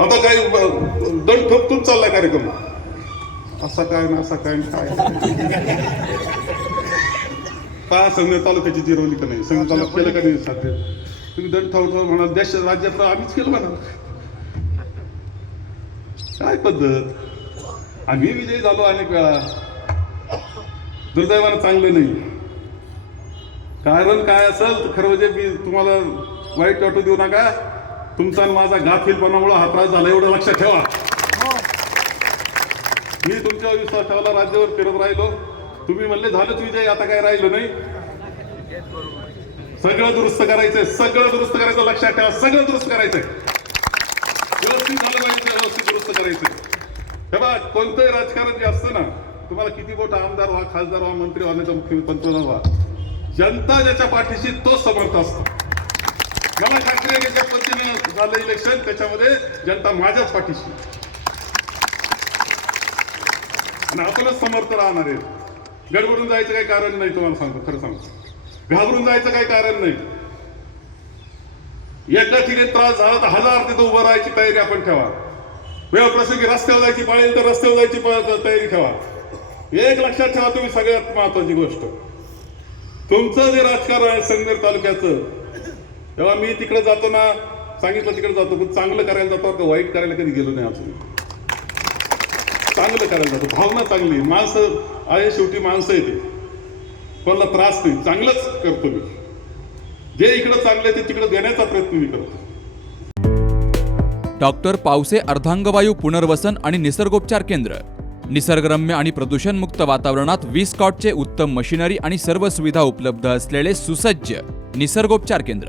आता काय दंड ठोकतून चाललाय कार्यक्रम. असा काय ना असा काय काय. का संघ तालुक्याची जिरवली का नाही? संघ तालुका केलं का नाही साध्य? तुम्ही दंड ठोकतो म्हणाल देश राज्यात आम्हीच केलं म्हणा. काय पद्धत? आम्ही विजयी झालो अनेक वेळा. दुर्दैवानं चांगलं नाही. कारण काय असेल तर खरं म्हणजे मी तुम्हाला वाईट वाटू देऊ नका. तुमचा आणि माझा गाफीलपणामुळे हा त्रास झाला एवढं लक्षात ठेवा. मी तुमच्यावर विश्वास ठेवला राज्यावर फिरत राहिलो. तुम्ही म्हणले झालंच विजय आता काय राहिलं नाही? सगळं दुरुस्त करायचंय सगळं दुरुस्त करायचं लक्षात ठेवा सगळं दुरुस्त करायचंय. व्यवस्थित झालं पाहिजे व्यवस्थित दुरुस्त करायचंय. हे बघा कोणतंही राजकारण जे असतं ना तुम्हाला किती मोठा आमदार व्हा खासदार व्हा मंत्री व्हा नाही तर मुख्यमंत्री व्हा. जनता ज्याच्या पाठीशी तो समर्थ असतो. मला खात्री आहे की ज्या पद्धतीने झालं इलेक्शन त्याच्यामध्ये जनता माझ्याच पाठीशी. आणि आपणच समर्थ राहणार आहे. गडबडून जायचं काही कारण नाही तुम्हाला सांगतो खरं सांगतो. घाबरून जायचं काही कारण नाही. एका ठिकाणी त्रास झाला तर हजार तिथं उभं राहायची तयारी आपण ठेवा. वेळ प्रसंगी रस्त्यावर जायची पाळेल तर रस्त्यावर जायची तयारी ठेवा. एक लक्षात ठेवा तुम्ही सगळ्यात महत्वाची गोष्ट. तुमचं जे राजकारण आहे तालुक्याचं तेव्हा मी तिकडे जाताना सांगितलं तिकडे जातो पण चांगलं करायला जातो का? वाईट करायला कधी गेलो नाही अजून. चांगलं करायला जातो. भावना चांगली माणसं आहे शेवटी माणसं येते कोणाला त्रास नाही. चांगलंच करतो मी. जे इकडं चांगलं ते तिकडं देण्याचा प्रयत्न मी करतो. डॉक्टर पावसे अर्धांगवायू पुनर्वसन आणि निसर्गोपचार केंद्र. निसर्गरम्य आणि प्रदूषणमुक्त वातावरणात वीस कॉटचे उत्तम मशिनरी आणि सर्व सुविधा उपलब्ध असलेले सुसज्ज निसर्गोपचार केंद्र.